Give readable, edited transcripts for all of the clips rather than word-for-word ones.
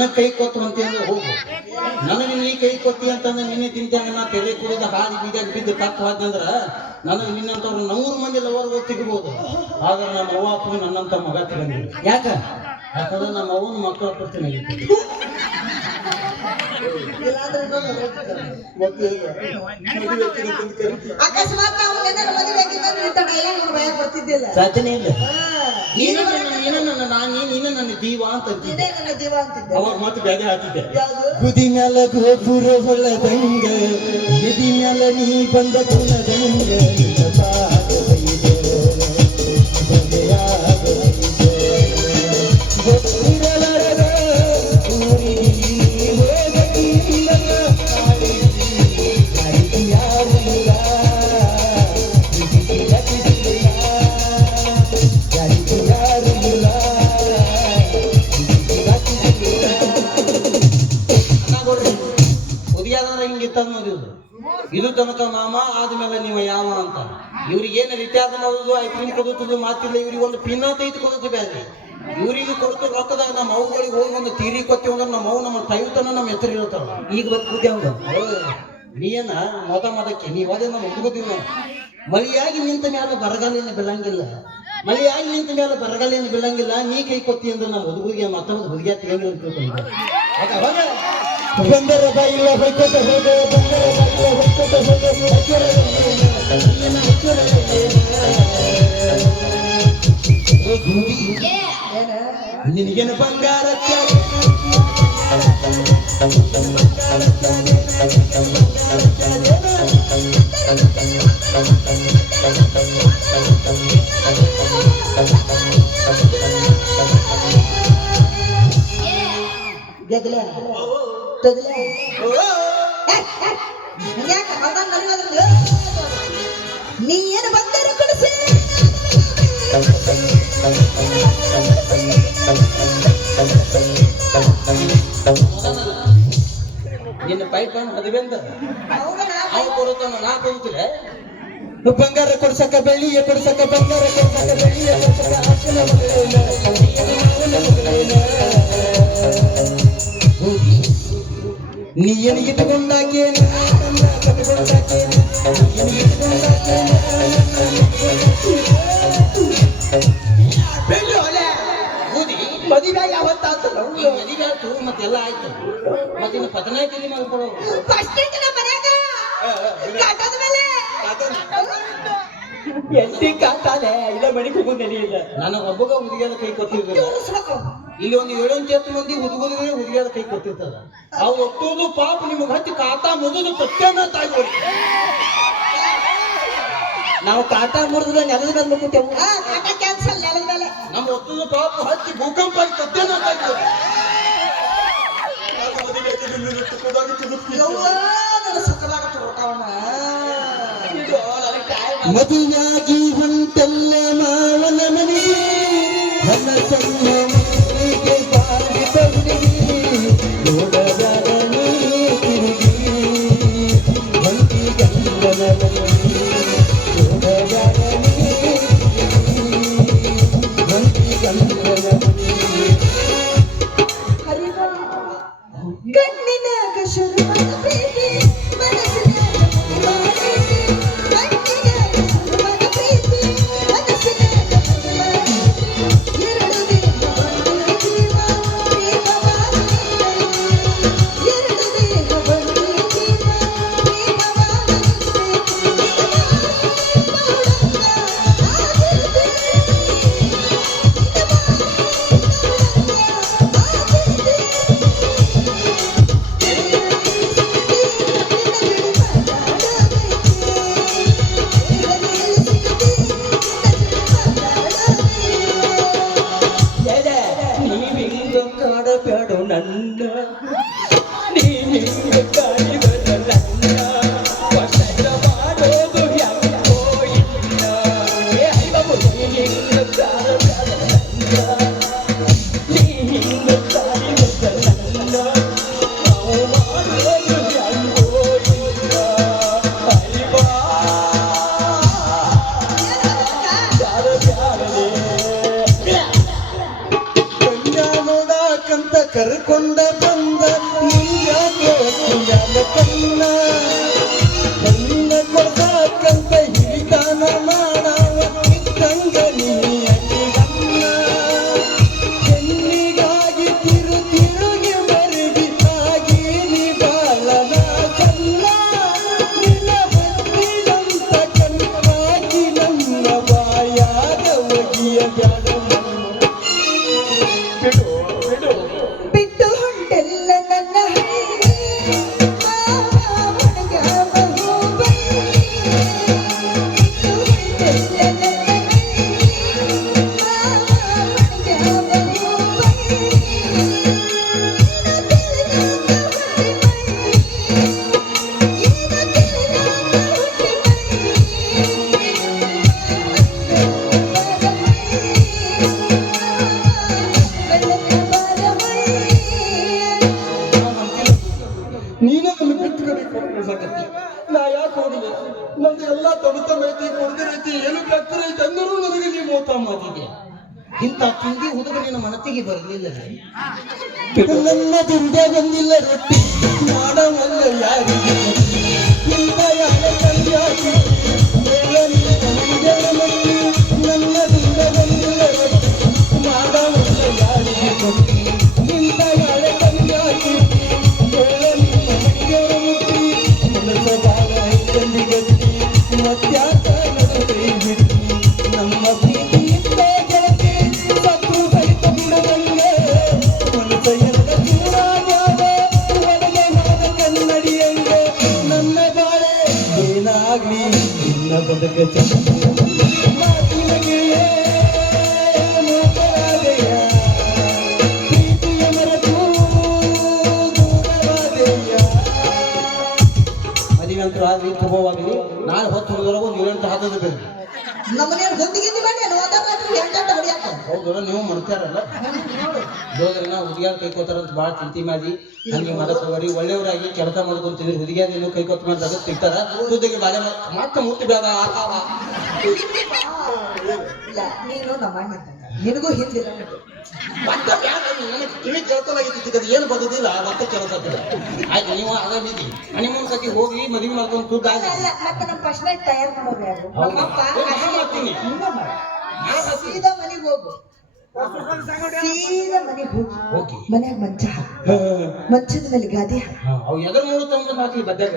ನನಗೆ ಕೈ ಕೊತ್ತು ಅಂತಂದ್ರೆ ಹೋಗು. ನನಗೆ ನೀ ಕೈ ಕೊತ್ತಿ ಅಂತಂದ್ರೆ ನಿನ್ನೆ ತಿಂತಾಗ ನಾ ತೆರೆ ಕುಡಿದ ಹಾದಿ ಬೀದಾಗ ಬಿದ್ದು ಕತ್ತು ಹೋದ್ನಂದ್ರ ನನಗೆ ನಿನ್ನಂತವ್ರು 100 ಮಂದಿ ಲವರ್ಗಳು ತೆಗಿಬಹುದು. ಆದ್ರೆ ನಮ್ಮ ಅವ್ವ ಅಪ್ಪ ನನ್ನಂತ ಮಗ ತೆಗಂಗಿಲ್ಲ. ಯಾಕ? ಯಾಕಂದ್ರೆ ನಮ್ಮ ಅವ್ವನ ಮಕ್ಕಳ ಪ್ರಶ್ನೆ ಅಕಸ್ಮಾತ್ ನಾವು ಮದುವೆ ಬರ್ತಿದ್ದಿಲ್ಲ. ಸಾಧ್ಯನೇ ಇಲ್ಲ. ನೀನು ನನ್ನ ದೀವ ಅಂತ ಅವಾಗ ಮತ್ತೆ ಬ್ಯಾಗೆ ಹಾಕಿದ್ದೆ. ಗುದಿ ಮ್ಯಾಲ ಗೋಪುರ ಹೊಳದಂಗ ಎದಿ ಮ್ಯಾಲ ನೀ ಬಂದ ಕುಣದಂಗ ಇದು ತನಕ ಮಾಮ ಆದ್ಮೇಲೆ ನೀವು ಯಾವ ಅಂತ ಇವ್ರಿಗೆ ಏನು ರಿಚಾರ್ಜ್ ಮಾಡೋದು ಐ ಪಿನ್ ಕೊಡುತ್ತದೆ ಮಾತಿಲ್ಲ. ಇವ್ರಿಗೆ ಒಂದು ಪಿನ್ ಅಂತ ಐದು ಕೊಡುತ್ತೆ ಬ್ಯಾಡ್ರಿ. ಇವ್ರಿಗೆ ಕೊಡ್ತು ರೊಕ್ಕದಾಗ ನಮ್ಮ ಅವುಗಳಿಗೆ ಹೋಗಿ ಒಂದು ತೀರಿ ಕೊತ್ತೀವಿ ಅಂದ್ರೆ ನಮ್ಮ ಅವು ನಮ್ಮ ಟೈತನ ನಮ್ಮ ಹೆಸರು ಇರುತ್ತಲ್ಲ. ಈಗ ಬದುಕುದೇ ಹೌದು. ನೀನ ಮೊದಕ್ಕೆ ನೀವು ಅದೇ ನಾವು ಹುಡುಗುದೀವಿ. ನಾವು ಮಳಿಯಾಗಿ ನಿಂತ ಮೇಲೆ ಬರಗಾಲೇನು ಬೀಳಂಗಿಲ್ಲ. ಮಳಿಯಾಗಿ ನಿಂತ ಮೇಲೆ ಬರಗಾಲೇನು ಬೀಳಂಗಿಲ್ಲ. ನೀ ಕೈ ಕೊತ್ತಿ ಅಂದ್ರೆ ನಮ್ಮ ಹುಡುಗಿಗೆ ಮತ್ತೊಂದು ಹುಡುಗಿಯ ತೆಗಂಗಿಲ್ಲ ಅಂತ ತಿಳ್ಕೊಂಡು ಬಂದರ ಬಾಯಿಲ್ಲ ಬೈಕೋತ ಹೋದೆ ಬಂದರ ಬಾಯಿಲ್ಲ ಬೈಕೋತ ಹೋದೆ ನಿನಗೇನು ಬಂಗಾರ ನೀ ಏನು ಬಂದಾರ ಕೊಡಿಸಿ ನಿನ್ನ ಪೈಪ್ ಅದ್ವೆಂದ ಅವು ಕೊಡುತ್ತಾನ ನಾ ಕೊಡುತ್ತಿಲ್ಲ. ಬಂಗಾರ ಕೊಡ್ಸಕ ಬೆಳ್ಳಿಯ ಕೊಡ್ಸಕ ಬಂಗಾರ ಕೊಡ್ಸಕ ಬೆಳ್ಳಿಯ ಕೊಡ್ಸಕ ನೀ ಏನಿಗಿಟ್ಟುಕೊಂಡಾಕೆ ಕಟ್ಟಿಕೊಂಡಾಕೆ ಮದುವೆ ಯಾವತ್ತಾಗ್ತದ ಮದುವೆ ಆಯ್ತು ಮತ್ತೆಲ್ಲ ಆಯ್ತು. ಮತ್ತಿನ್ನು 15 ದಿನ ಮಾಡ್ಕೊಡೋ ಎಲ್ಲಿ ಕಾತಾನೆ ಇಲ್ಲ ಮನೆಗೆ ಹೋಗೋದು ನಡೆಯಿಲ್ಲ. ನನಗೆ ಒಬ್ಬಗ ಹುಡುಗಿಯದ ಕೈ ಕೊಟ್ಟಿರ್ಲಿಲ್ಲ. ಇಲ್ಲಿ ಒಂದು 7-8 ಮಂದಿ ಹುಡುಗರಿಗೆ ಹುಡುಗಿಯದ ಕೈ ಕೊಟ್ಟಿರ್ತದ. ಅವು ಒಟ್ಟೋದು ಪಾಪ ನಿಮಗೆ ಹತ್ತಿ ಕಾತಾ ಮುದುದು ಪ್ರತ್ಯೇಕ ತಾಯಿ. ನಾವು ಕಾಟ ಮುರಿದ್ರೆ ನೆಲದ ಮೇಲೆ ಮುಕ್ಕುತ್ತೇವು. ನಮ್ಮ ಒತ್ತದ ಪಾಪ ಹತ್ತಿ ಭೂಕಂಪ ಪ್ರತ್ಯೇಕ ತಾಯಿ. ಮದುವೆಯಾಗಿ ಹೊಂಟಲ್ಲ ಮಾವನ ಮನೆಗೆ ನನ್ನ ಸಣ್ಣಗೆ ಬಾಗಿ ತಗುಲಿಗೆ ನೋಡದಾರನೇ ತಿರುಗಿ ಹೊಂಟಿ ಗಂಗನ ಮನೆಗೆ ನೋಡದಾರನೇ ಹೊಂಟಿ ಗಂಗನ ಮನೆಗೆ ಕಣ್ಣಿನಾಗ ಶುರುವಾದ ಪ್ರೀತಿ ಕರ್ಕೊಂಡ ನನ್ನ ಕಣ್ಣ ಕೊಡ್ಸಾಕಂತ ಹಿಡಿತಾನ ಮಾಡವ ಇದ್ದಂಗ ನೀ ಅಣ್ಣ ಹೆಣ್ಣಿಗಾಗಿ ತಿರುಗಿ ಮರಗಿ ಆಗಿ ನೀ ಬಾಳನ ಕಣ್ಣ ನಿನ್ನ ಹತ್ತಿರಂತ ಕಣ್ಣಾಗಿ ನನ್ನ ಬಾಯಾಗ ಒಗಿಯ ಬ್ಯಾಡ ಬಿಡು ಬಿಡು ಬಿಟ್ಟು ಹೊಂಟೆಲ್ಲ ನನ್ನ ಹಳ್ಳಿ ಒಣಗ್ಯಾವ ಹೂಬಳ್ಳಿ. ಬಿಟ್ಟು ಹೊಂಟೆಲ್ಲ ನನ್ನ ಹಳ್ಳಿ ಒಣಗ್ಯಾವ ಹೂಬಳ್ಳಿ. ನೀನ ನನ್ನ ಬಿಟ್ಟು ಕಡೆ ಸಾಕತ್ತಿ ನಾ ಯಾಕೆ ಹೋಗಲಿ ನಂದು ಎಲ್ಲ ತಬತಮೈತಿ ಕೊಡ್ದಿರೈತಿ ಏನು ಕತ್ತರೈತಿ ಅಂದರೂ ನನಗೆ ನೀ ಮೋತ ಮಾತಿದೆ ಇಂಥ ತಿಂಡಿ ಹುಡುಗ ನಿನ್ನ ಮನಸ್ಸಿಗೆ ಬರಲಿಲ್ಲ ನನ್ನ ದುರ್ಗ ಬಂದಿಲ್ಲ ರೊಟ್ಟಿ ಮಾಡವಲ್ಲ ಯಾರಿಗೆ ಇಂಥ ಯಾರ ಕಲ್ಯಾಗಿ ನನ್ನ ದುರ್ಗ ಬಂದಿಲ್ಲ ರೊಟ್ಟಿ ಮಾಡವಲ್ಲ ಯಾರಿಗೆ ಕೊಟ್ಟಿ ಇಂಥ ಯಾರ ಕಲ್ಯಾಗಿ ಮನಸ ಬಾಳ ಗಟ್ಟಿ ಮತ್ಯಾಕ ನಡುವೆ ಬಿಟ್ಟಿ ನಮ್ಮ ಪ್ರೀತಿಯಿಂದ ಗೆಳತಿ ಸತ್ತು ಸಹಿತ ಬಿಡದಂಗೆ ಮನಸ ಎಲ್ಲ ಚೂರಾಗ್ಯಾವ ಒಳಗೆ ಹೋದ ಕನ್ನಡಿಯಂಗೆ ನನ್ನ ಬಾಳೆ ಏನಾಗ್ಲಿ ನಿನ್ನ ಬದುಕ ಚಂದ ಮಾತಿನ ಗೆಳೆಯ ಮೋಸರಾದೆಯ ಪ್ರೀತಿಯ ಮರೆತು ದೂರವಾದೆಯ ಮದುವೆ ಅಂತೂ ಆಗಲಿ ಶುಭವಾಗಲಿ ನಾಳೆ ಹೊತ್ತು ಹುಡುಗರಾಗ ಒಂದು 7 ಹಾಕೋದು ಬೇಕು ನಮ್ಮನೇಲಿ ಹೊಂದಿಗಿಂದಿ ಮಾಡಿ ಎಂಟು ಹೊಡಿಯಾಕ ಹೌದಲ್ಲ ನೀವು ಮಾಡ್ತಾರಲ್ಲ ಹೋದ್ರೆ ಹುಡುಗಿಯಾರ ಕೈಕೋತಾರ ಅಂತ ಭಾಳ ಚಿಂತೆ ಮಾಡಿ ಹಂಗೆ ಮನಸ್ಸು ಒಳ್ಳೆಯವರಾಗಿ ಕೆಲಸ ಮಾಡ್ಕೊಂತಿದ್ರು ಹುಡುಗಿಯಾರ ಏನು ಕೈಕೋತ ಮಾಡಿದಾಗ ಸಿಗ್ತಾರ ತುದಿಗೆ ಬಾಳೆ ಮತ್ತೆ ಮುಟ್ಟಿ ಬೇಡ ಇಲ್ಲ ನೀನು ನಮ್ಮ ಅಣ್ಣ ನಿನಗೂ ಹಿಂದಿರ ಮತ್ತೆ ಕಿವಿ ಕೇಳ್ಕೊಲಾಗಿತ್ತು ಏನು ಬದುದಿಲ್ಲ ಮತ್ತೆ ಕೆಲಸ ಆಯ್ತು ನೀವು ಅದ ಬಿಡಿ ಹನಿಮೂನ್ ಸತಿ ಹೋಗಿ ಮದುವೆ ಮಾಡ್ಕೊಂಡು ತುದ್ದ ಅಲ್ಲ ಮತ್ತೆ ನಮ್ಮ ಫಸ್ಟ್ ನೈಟ್ ತಯಾರು ಮಾಡೋರು ಯಾರು ಹೌದು. ನಮ್ಮಪ್ಪ ನಾನು ಮಾಡ್ತೀನಿ. ನೀನೇ ಮಾಡು. ಸೀದಾ ಮನೆಗೆ ಹೋಗು ಸೀದಾ ಮನೆಗೆ ಹೋಗಿ ಹೋಗಿ ಮನ್ಯಾಗ ಮಂಚ ಹಾಕು. ಮಂಚದ ಮೇಲೆ ಗಾದಿ ಹಾಕು. ಅವು ಎದ್ರ ಮೂರು ತಂದು ಹಾಕಿ ಬದ್ದಾಗ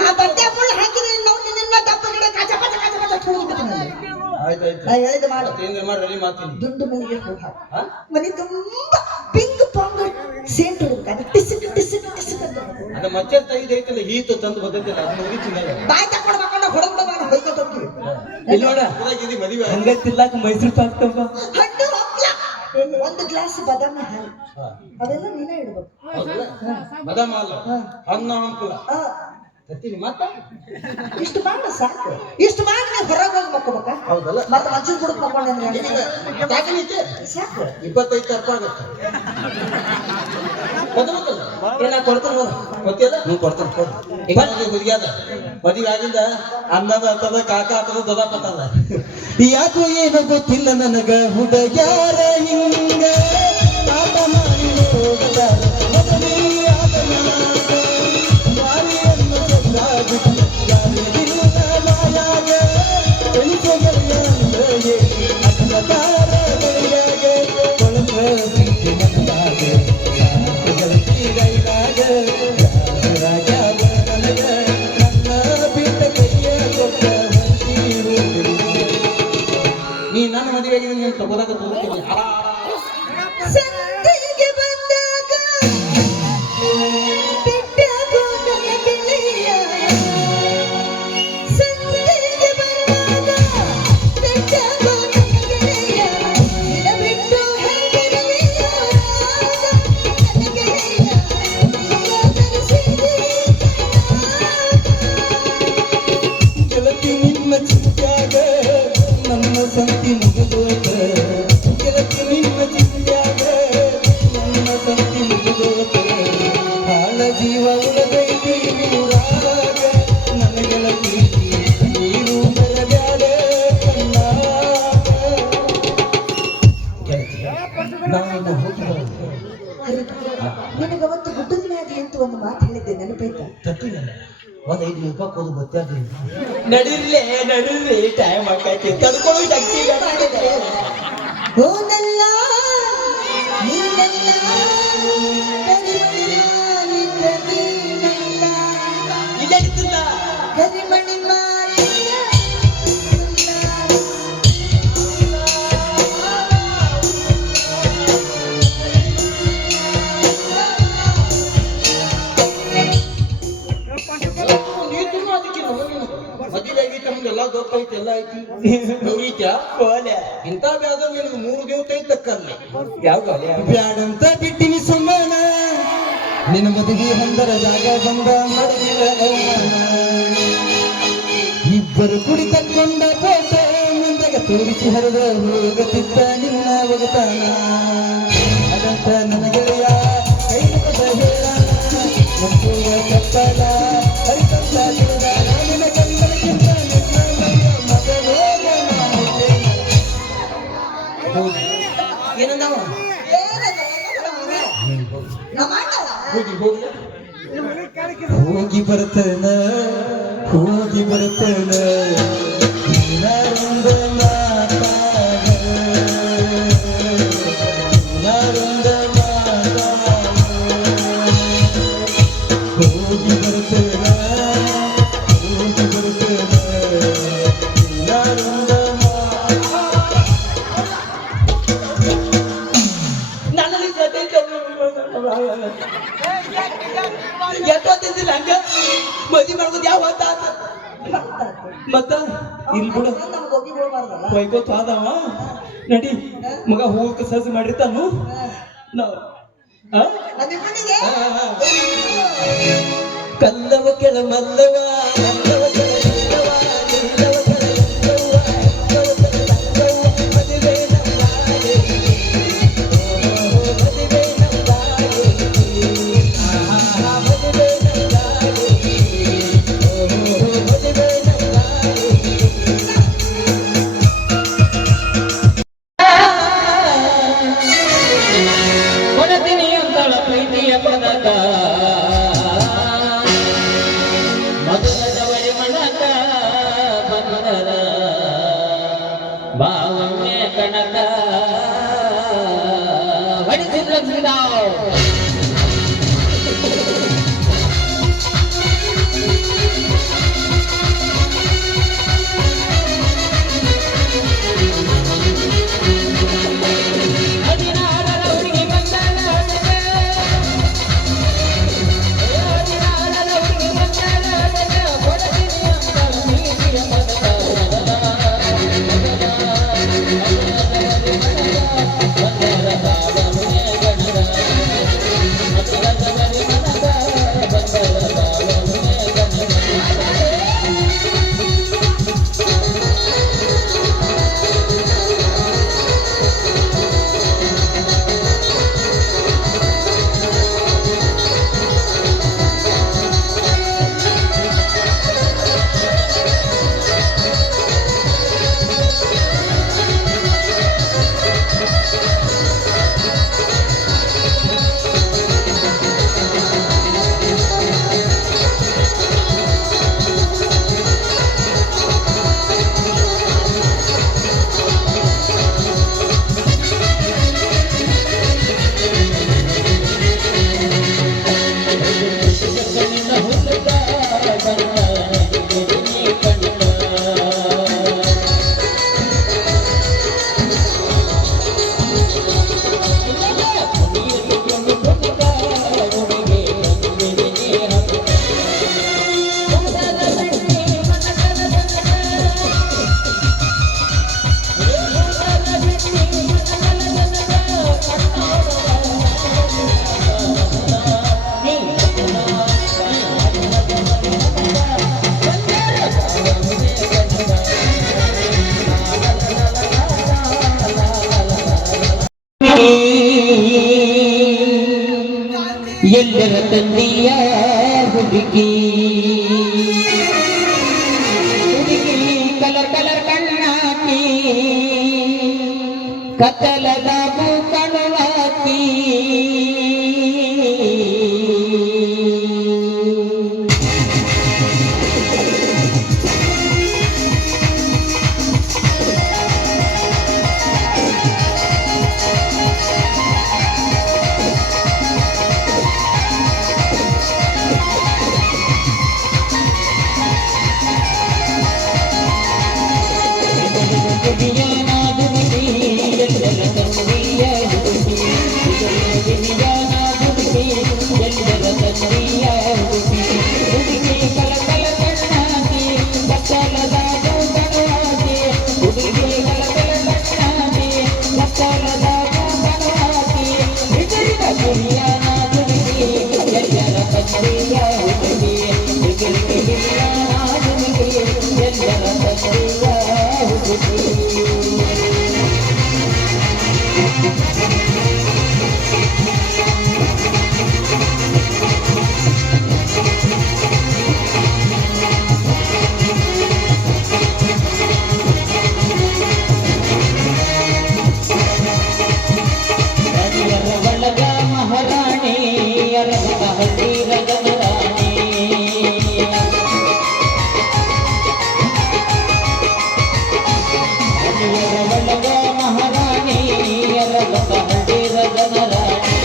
ಆ ಬಟ್ಟೆ ಫುಲ್ ಹಾಕಿದ್ರೆ ನಾವು ನಿನ್ನ ದಪ್ಪ ಗಿಡ ಕಚ ಕಚ ಕಚ ಕಚ ತುಳಿದ್ಬಿಟ್ಟು ನಾನು. ಆಯ್ತಾಯ್ತು ನಾ ಹೇಳಿದ ಮಾಡು ಮತ್ತೇನ್ರ ಮಾಡಿ ರೆಡಿ ಮಾಡ್ತೀನಿ ದುಂಡು ಮನೆಗೆ ಹೋಗಿ ಹಾಕು ಹಾ? ಮನೆ ತುಂಬಾ ಪಿಂಕ್ ಪಾಂಗ್ ಸೇಂಟ್ ಹೊಡಿಬೇಕು ಅದು ಟಿಸಿಕ್ ಟಿಸಿಕ್ ಟಿಸಿಕ್ ಅಂತ ಅದ ಮಚ್ಚ ತೆಗೆದೈತಲ್ಲ ಈತು ತಂದು ಬದ್ದಿಲ್ಲ ಅದನ್ನ ಮುಗಿತಿಲ್ಲ ಬಾಯ್ ತಕೊಂಡು ಮಕ್ಕಂಡ ಹೊಡಬಿಡ ನಾನು ಹೊಯ್ಕೊತ ಹೋಗ್ತೀವಿ ಇಲ್ಲಿ ನೋಡ ಇದು ಮದುವೆ ಹಂಗ ತಿರ್ಲಾಕ ಮೈಸೂರು ಪಾಕ್ತವ ಹಣ್ಣು ಹಪ್ಲ ಒಂದು ಗ್ಲಾಸ್ ಬಾದಾಮಿ ಹಾಲು ಹಾ. ಅವೆಲ್ಲ ನೀನೇ ಇಡ್ಬೇಕು ಹೌದಲ್ಲ ಬದಾಮ ಅಲ್ಲ ಅನ್ನ ಹಂಪಲ ಆ, ತತ್ತೀನಿ ಮತ್ತ ಇಷ್ಟು ಮಾಡು ಸಾಕು ಇಷ್ಟು ಮಾಡಿ ನೀವು ಹೊರಗೆ ಹೋಗಿ ಮಕ್ಕೋಬೇಕ ಹೌದಲ್ಲ ಮತ್ತೆ ಮಂಚದ ಬುಡಕ್ ಮಕ್ಕೊಂಡ್ರೆ ತಾಕನೈತೆ ಸಾಕು 25 ತರ್ಪ ಆಗತ್ತೆ ಬದಬೇಕಲ್ಲ ಏನ ಕೊಡ್ತಾರ ಗೊತ್ತಿಲ್ಲ ನೀವು ಕೊಡ್ತಾರ ಹುಡುಗಿಯಾದ ಮದುವೆ ಆಗಿಂದ ಅನ್ನದ ಹತ್ತದ ಕಾಕ ಹತ್ತದ ದೊಡ್ಡ ಪತ್ತದ ಯಾಕೋ ಏನೋ ಗೊತ್ತಿಲ್ಲ ನನಗ ಹುಡುಗ್ಯಾರ ಹಿಂಗ ಪಾಪ ಮಾಡಿ ಹೋಗದಾರ ಮೊದಲೇ ಆತನಾಗ ಮಾರಿಯನ್ನು ಸದ್ದಾಗಿಟ್ಟು ಯಾರಿಗಿಲ್ಲ ಮಾಯಾಗ ಎಣಿಸೋಗಲ್ಲ ಅಂದ್ರೆ ಅನ್ನ ತಾರ ಬಳಿಯಾಗ ಕೊಳಕ ಪ್ರೀತಿ ಮಂದಾಗ ಗೆಳತಿ ಗೈಲಾಗ ರಾಜಾವ ನನಗ ನನ್ನ ಬಿಟ್ಟ ಕೈಯ ಕೊಟ್ಟ ಹೊಂಟಿರು ನೀ ನನ್ನ ಮದುವೆಗೆ ನೀನು ತಗೋದಾಗ ತಗೋತೀನಿ ಸಂತೆಗೆ ಬಂದಾಗ ಬಿಟ್ಟಾಗೋ ನನ್ನ ಗೆಳೆಯ ಸಂತೆಗೆ ಬಂದಾಗ ಬಿಟ್ಟಾಗೋ ನನ್ನ ಗೆಳೆಯ ನಿನ್ನ ಬಿಟ್ಟು ಹೆಂಗಿರಲಿಲ್ಲ ನನ್ನ ಗೆಳೆಯ ಗೆಳತಿ ನಿನ್ನ ಚಿಂತ್ಯಾಗ ನನ್ನ ಸಂತಿ ಮುಗಿದೋತ ಗೆಳತಿ ನಿನ್ನ ಚಿಂತ್ಯಾಗ ನನ್ನ ಸಂತಿ ಮುಗಿದೋತ ಹಾಳ ಜೀವ ಉಳದೈತಿ ಊರಾಗ ನನ್ನ ಗೆಳತಿ ನೀರು ಬರಬ್ಯಾಡ ಕಣ್ಣಾಗ ಗೆಳತಿ ನಾನು ಹೋಗಿ ಬರೋದು ನಿನಗೆ ಅವತ್ತು ಗುಡ್ಡದ ಮ್ಯಾಗೆ ಅಂತ ಒಂದು ಮಾತು ಹೇಳಿದೆ ಬಂದಿದ್ದೆ ನೆನಪಾಯ್ತಾ? ತಪ್ಪಿಲ್ಲ ಒಂದ್ 5 ರೂಪಾಯಿ ಕೊದು ಗೊತ್ತಾಗ್ಲಿ ನಡೀರಿ ಟೈಮ್ ಆಕೈತಿ ತಡ್ಕೊಂಡು ಹೋನಲ್ಲ ನೀನಲ್ಲ ಕರಿಮಣಿ ಮಾಲಿನ ಮದುವೆಯಾಗೈತಿ ನಮ್ದೆಲ್ಲ ಗೊತ್ತೈತಿ ಎಲ್ಲ ಐತಿ ಗೌರೀತ್ಯ ಇಂಥ ಬ್ಯಾದ ನಿನಗೆ 3 ದಿವಸ ಐತಿ ತಕ್ಕಲ್ಲಿ ಬ್ಯಾಡಂತ ಬಿಟ್ಟಿನಿ ಸುಮ್ಮನ ನಿನ್ನ ಮದುವೆ ಬಂದರ ಜಾಗ ಬಂದ ಮಡಗಿರ ಇಬ್ಬರು ಕುಡಿ ತಕ್ಕೊಂಡ ಫೋಟೋ ಮುಂದಾಗ ತೋರಿಸಿ ಹರಿದ ಹೋಗತಿದ್ದ ನಿನ್ನ ಒಗತಾನ ಅದಂತ ನನ್ನ ಗೆಳೆಯ ಕೈ ಮುಖದ ಹೇಳ ನಂಬುವ ಕಪ್ಪಲ ಹರಿತಂತ ತಿಳಿದ ನಿನ್ನ ಕಂದನಕ್ಕಿಂತ ನಿನ್ನ ಮೈಯ ಮಗನೇ ಏನಂದವ ಹೋಗಿ ಬರ್ತನ ನಾರೊಂದ ಮಾತಾಡ ನಾರೊಂದ ಮಾತಾಡ ಹೋಗಿ ಬರ್ತನ ನಾರೊಂದ ಎಷ್ಟೊತ್ತಿದ್ದಿಲ್ಲ ಹಂಗ ಮದುವೆ ಮಾಡ್ಬೋದು ಯಾವ ಮತ್ತ ಇಲ್ಲಿ ಬಿಡು ಬೈಕೋತ್ ಆದವ ನಡಿ ಮಗ ಹೋಗಕ್ ಸಜ್ಜು ಮಾಡಿರ್ತಾನು ನಾವು ಕಲ್ಲವ ಕೆಳ ಮಲ್ಲವ ಕಲ್ಲವ ಕೆಳ ಮಲ್ಲವ ನಿಲ್ಲವ ಕೆಳ ಎಲ್ಲವ್ವ ಕಲ್ಲವ ಕೆಳ ತಂಗವ್ವ ಮದುವೆ ನಮ್ಮಾಡೆ ಮದುವೆ ನಮ್ಮಾಡೆ ಮದುವೆ ನಮ್ಮಾಡೆ ಮದುವೆ ನಮ್ಮಾಡೆ ಕೊಡತೀನಿ ಅಂತಳ ಪ್ರೀತಿಯ ಪದಕ ಮಧುರದ ಪರಿಮಳಕ ಬಂದರ ಭಾವನೆ ಕನಕ ಹೊಡಿಸಿದ್ದ ಎಲ್ಲರ ತಂದೆಯ ಹುಡುಗಿ ಕಲರ್ ಕಲರ್ ಕಣ್ಣಾಕಿ ಕತ್ತಲದ ಕಣವಾಕಿ ಒಳಗ ಮಹಾರಾಣಿ ಅರಗ ಹಸಿರ ಗಮರಾಣಿ ಒಳಗ ಮಹಾರಾಣಿ ಅರಗ ಹಸಿರ ಗಮರಾಣಿ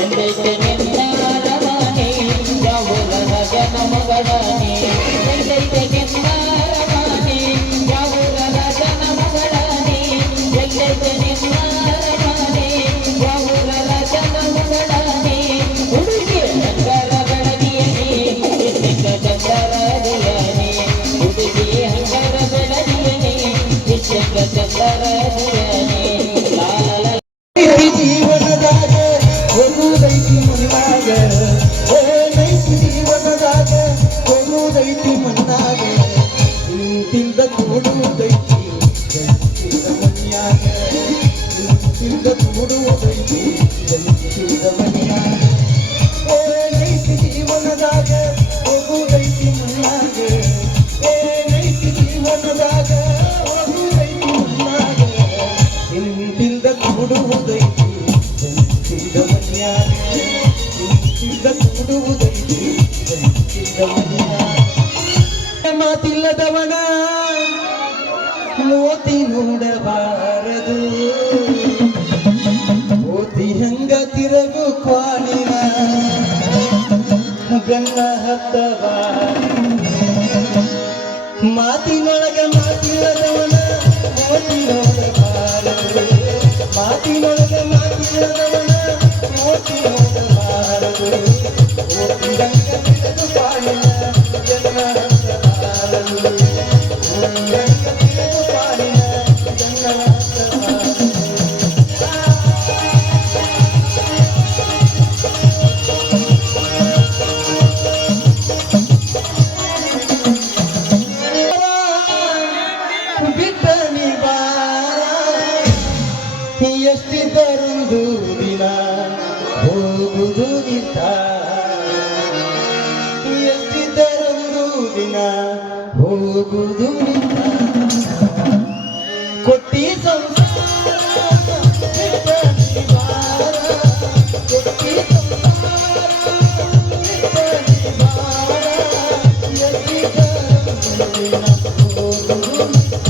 ಎಂದೈತೆ ನಿನ್ನ ರವಾಣಿ ಯಾವಲ ರಾಜನ ಮಗಳಾಣಿ ಎಂದೈತೆ ನಿನ್ನ ರವಾಣಿ ಯಾವಲ ರಾಜನ ಮಗಳಾಣಿ ಎಂದೈತೆ ನಿನ್ನ ರವಾಣಿ ಯಾವಲ ರಾಜನ ಮಗಳಾಣಿ ಹುಡುಗಿ ಹಂಗಾರ ಬೆಳಗಿಯನಿ ಇಸಿಕ ಚಂದರಾದಿಯನಿ ಹುಡುಗಿ ಹಂಗಾರ ಬೆಳಗಿಯನಿ ಇಸಿಕ ಚಂದರಾದಿಯನಿ ಲಾಲ ಜೀವನದಾಗ ಕೊಡುವುದೈತಿ ಮಣ್ಣಾಗ ಏನೈತಿ ಜೀವನದಾಗ ಕೊಡುವುದೈತಿ ಮಣ್ಣಾಗ ನಿಂತಿಂದ ಕೂಡುವುದೈತಿ ಜನಿಸಿದ ಮನ್ಯಾಗ ನಿಂತಿಂದ ಕೂಡುವುದೈತಿ ಜನಿಸಿದ ಮನ್ಯಾಗ ಏನೈತಿ ಜೀವನದಾಗ ಕೊಡುವುದೈತಿ ಮಣ್ಣಾಗ ಏನೈತಿ ಜೀವನದಾಗ ಕೊಡುವುದೈತಿ ಮಣ್ಣಾಗ ನಿಂತಿಂದ ಕೂಡುವುದೈತಿ ಜನಿಸಿದ ಮನ್ಯಾಗ ನಿಂತಿಂದ ಕೂಡುವುದೈತಿ ಜನಿಸಿದ ಮನ್ಯಾಗ ಮಾತಿಲ್ಲದವನ ಮೋತಿ ನೋಡಬಾರದು ಮೋತಿ ಹಂಗ ತಿರುಗು ಕ್ವಾಣಿನ ಗನ್ನ ಹತ್ತವ ಮಾತಿನೊಳಗ ಮಾತಿಲ್ಲದವನ ಮೋತಿ ನೋಡಬಾರದು ಮಾತಿನೊಳಗ ಮಾತಿಲ್ಲದವನ ಮೋತಿ ನೋಡಬಾರದು ಮೋತಿ ಹಂಗ ತಿರುಗು ಕ್ವಾಣಿನ ಗನ್ನ ಹತ್ತಬಾರದು ಮೋತಿ ಹಂಗ ತಿರುಗು ಕ್ವಾಣಿನ ಗನ್ನ ಹತ್ತಬಾರದು ಬಿಟ್ಟನಿ ಬಾರ ಎಷ್ಟಿದ್ದರೊಂದು ದಿನ ಹೋಗುವುದು ನಿಂತ ಎಷ್ಟಿದ್ದರೊಂದು ದಿನ ಹೋಗುವುದು ನಿಂತ ಕೊಟ್ಟಿ ಸಂಸಾರ ಬಿಟ್ಟನಿ ಬಾರ ಕೊಟ್ಟಿ ಸಂಸಾರ ಬಿಟ್ಟನಿ ಬಾರ ಎಷ್ಟಿದ್ದರೊಂದು ದಿನ ಹೋಗುವುದು ನಿಂತ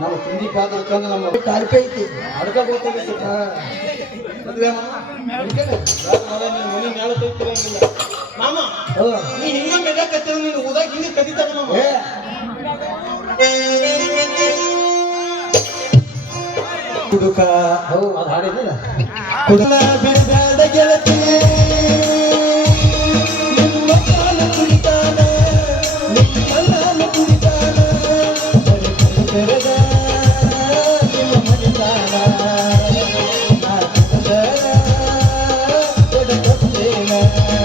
ನಾವು ತಿಂಡಿ ಪಾತ್ರ ತಂದು ನಮ್ಮ ತಾಲ್ಕ ಐತಿ ಅಡ್ಕ ಗೊತ್ತಾಗೈತಿ ಮದುವೆ ಮನೆ ಮ್ಯಾಲ ತೆಗಿರಂಗಿಲ್ಲ ಮಾಮ ನೀ ಹಿಂಗ ಮೆದಾಕತ್ತಿರ ನೀನು ಉದಾಗಿ ಹಿಂದೆ ಕದಿತಾನ ಮಾಮ ಕುಡುಕ ಅದು ಹಾಡಿದಿಲ್ಲ ಕುಡಲ ಬಿಡಬೇಡ ಗೆಳತಿ ನಿಮ್ಮ ಕಾಲ ಕುಡಿತಾನ ನಿಮ್ಮ ಕಾಲ ಕುಡಿತಾನ ಗೆಳೆಯನ